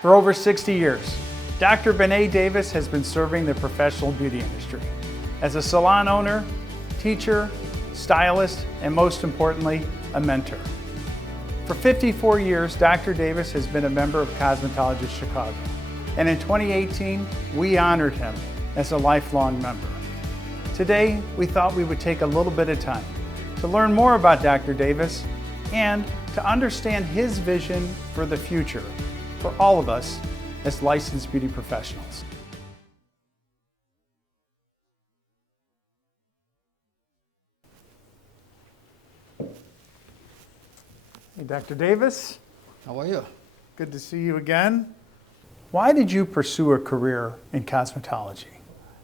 For over 60 years, Dr. Benia Davis has been serving the professional beauty industry as a salon owner, teacher, stylist, and most importantly, a mentor. For 54 years, Dr. Davis has been a member of Cosmetologists Chicago, and in 2018, we honored him as a lifelong member. Today, we thought we would take a little bit of time to learn more about Dr. Davis and to understand his vision for the future for all of us as licensed beauty professionals. Hey, Dr. Davis. How are you? Good to see you again. Why did you pursue a career in cosmetology?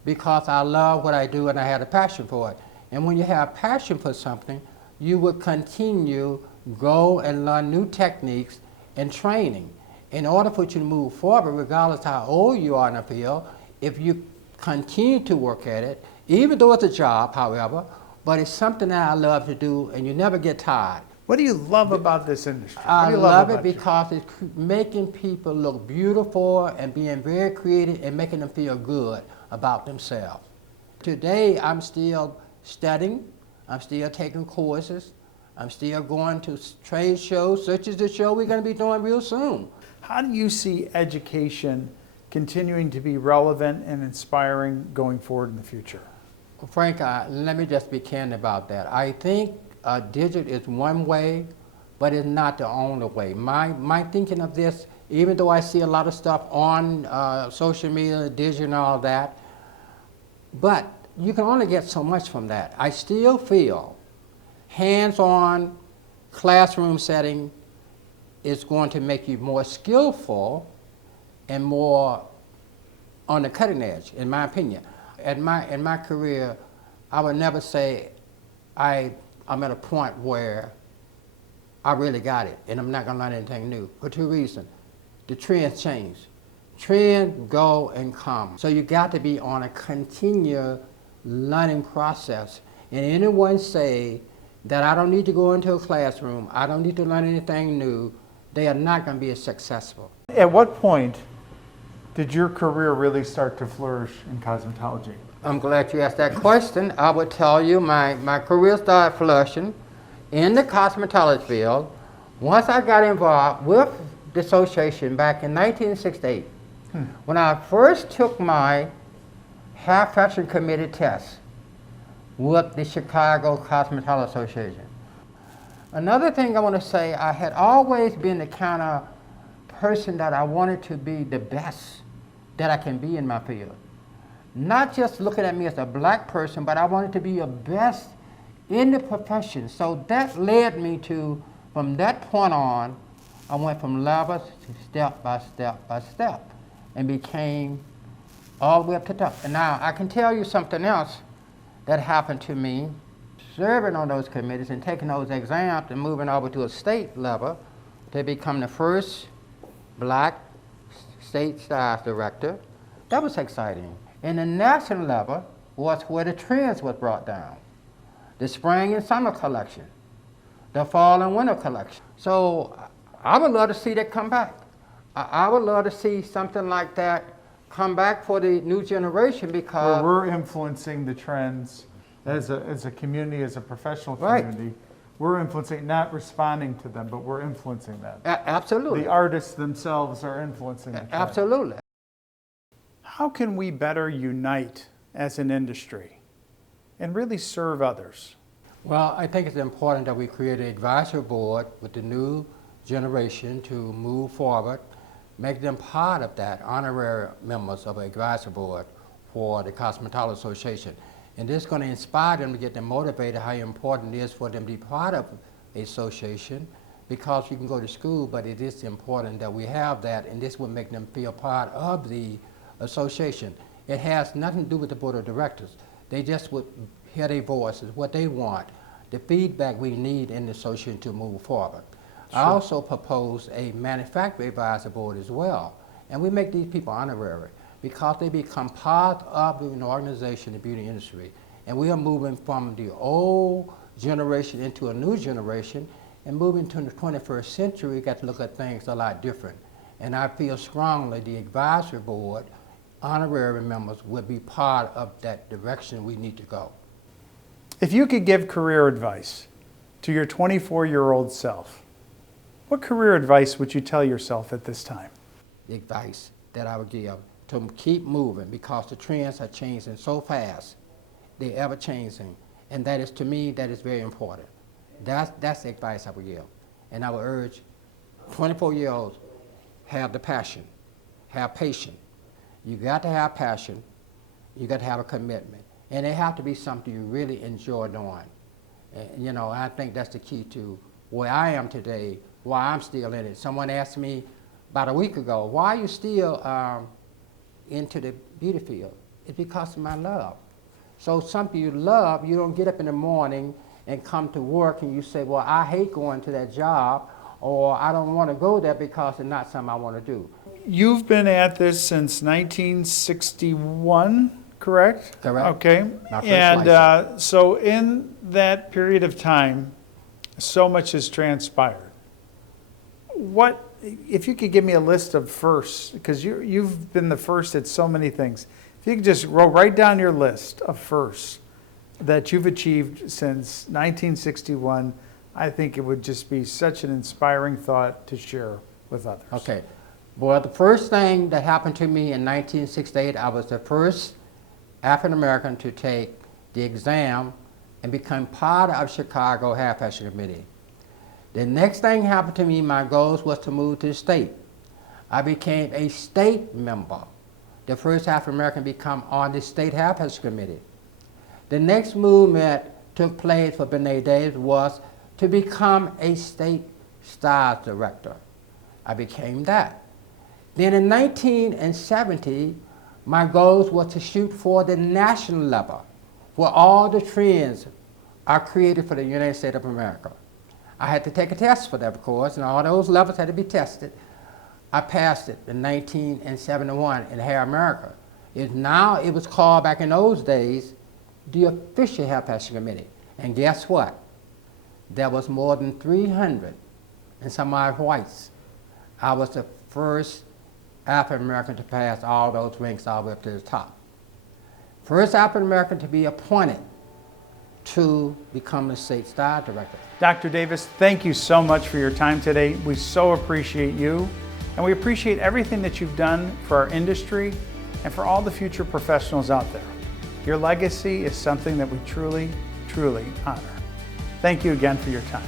Because I love what I do and I had a passion for it. And when you have passion for something, you will continue, go and learn new techniques and training. In order for you to move forward, regardless how old you are in the field, if you continue to work at it, even though it's a job, however, but it's something that I love to do and you never get tired. What do you love about this industry? I love it because it's making people look beautiful and being very creative and making them feel good about themselves. Today, I'm still studying, I'm still taking courses, I'm still going to trade shows, such as the show we're going to be doing real soon. How do you see education continuing to be relevant and inspiring going forward in the future? Frank, let me just be candid about that. I think digital is one way, but it's not the only way. My thinking of this, even though I see a lot of stuff on social media, digital and all that, but you can only get so much from that. I still feel hands-on classroom setting is going to make you more skillful and more on the cutting edge, in my opinion. In my career, I would never say I'm at a point where I really got it and I'm not going to learn anything new, for two reasons. The trends change. Trends go and come. So you got to be on a continual learning process. And anyone say that I don't need to go into a classroom, I don't need to learn anything new, they are not going to be as successful. At what point did your career really start to flourish in cosmetology? I'm glad you asked that question. I would tell you my career started flourishing in the cosmetology field once I got involved with the association back in 1968. When I first took my half-fraction committee test with the Chicago Cosmetology Association. Another thing I want to say, I had always been the kind of person that I wanted to be the best that I can be in my field. Not just looking at me as a black person, but I wanted to be the best in the profession. So that led me to, from that point on, I went from levels to step by step by step and became all the way up to top. And now I can tell you something else that happened to me serving on those committees and taking those exams and moving over to a state level to become the first black state stylist director. That was exciting. And the national level was where the trends was brought down. The spring and summer collection, the fall and winter collection. So I would love to see that come back. I would love to see something like that come back for the new generation because we're influencing the trends as a community, as a professional community. Right. We're influencing, not responding to them, but we're influencing them. Absolutely. The artists themselves are influencing the trend. Absolutely. How can we better unite as an industry and really serve others? Well, I think it's important that we create an advisory board with the new generation to move forward, make them part of that, honorary members of an advisory board for the Cosmetology Association. And this is going to inspire them to get them motivated how important it is for them to be part of an association, because you can go to school, but it is important that we have that, and this will make them feel part of the association. It has nothing to do with the board of directors. They just would hear their voices, what they want, the feedback we need in the association to move forward. Sure. I also propose a manufacturer advisory board as well, and we make these people honorary because they become part of an organization, the beauty industry. And we are moving from the old generation into a new generation, and moving to the 21st century, we got to look at things a lot different. And I feel strongly the advisory board, honorary members, would be part of that direction we need to go. If you could give career advice to your 24-year-old self, what career advice would you tell yourself at this time? The advice that I would give to keep moving, because the trends are changing so fast. They're ever changing. And that is, to me, that is very important. That's the advice I would give. And I would urge 24-year-olds, have the passion, have patience. You got to have passion, you got to have a commitment. And it have to be something you really enjoy doing. And, you know, I think that's the key to where I am today, why I'm still in it. Someone asked me about a week ago, why are you still into the beauty field? It's because of my love. So something you love, you don't get up in the morning and come to work and you say, well, I hate going to that job, or I don't want to go there because it's not something I want to do. You've been at this since 1961, correct? Correct. Okay. My first And so in that period of time, so much has transpired. What, if you could give me a list of firsts, because you've been the first at so many things. If you could just write down your list of firsts that you've achieved since 1961, I think it would just be such an inspiring thought to share with others. Okay. Well, the first thing that happened to me in 1968, I was the first African American to take the exam and become part of Chicago Hair Fashion Committee. The next thing happened to me, my goals was to move to the state. I became a state member, the first African American to become on the state Hair Fashion Committee. The next movement took place for Benia Davis was to become a state stylist director. I became that. Then in 1970, my goals were to shoot for the national level, where all the trends are created for the United States of America. I had to take a test for that, of course, and all those levels had to be tested. I passed it in 1971 in Hair America. It was called back in those days the official Hair Fashion Committee. And guess what? There was more than 300 and some odd whites. I was the first African American to pass all those ranks all the way up to the top. First African American to be appointed to become the state style director. Dr. Davis, thank you so much for your time today. We so appreciate you, and we appreciate everything that you've done for our industry and for all the future professionals out there. Your legacy is something that we truly, truly honor. Thank you again for your time.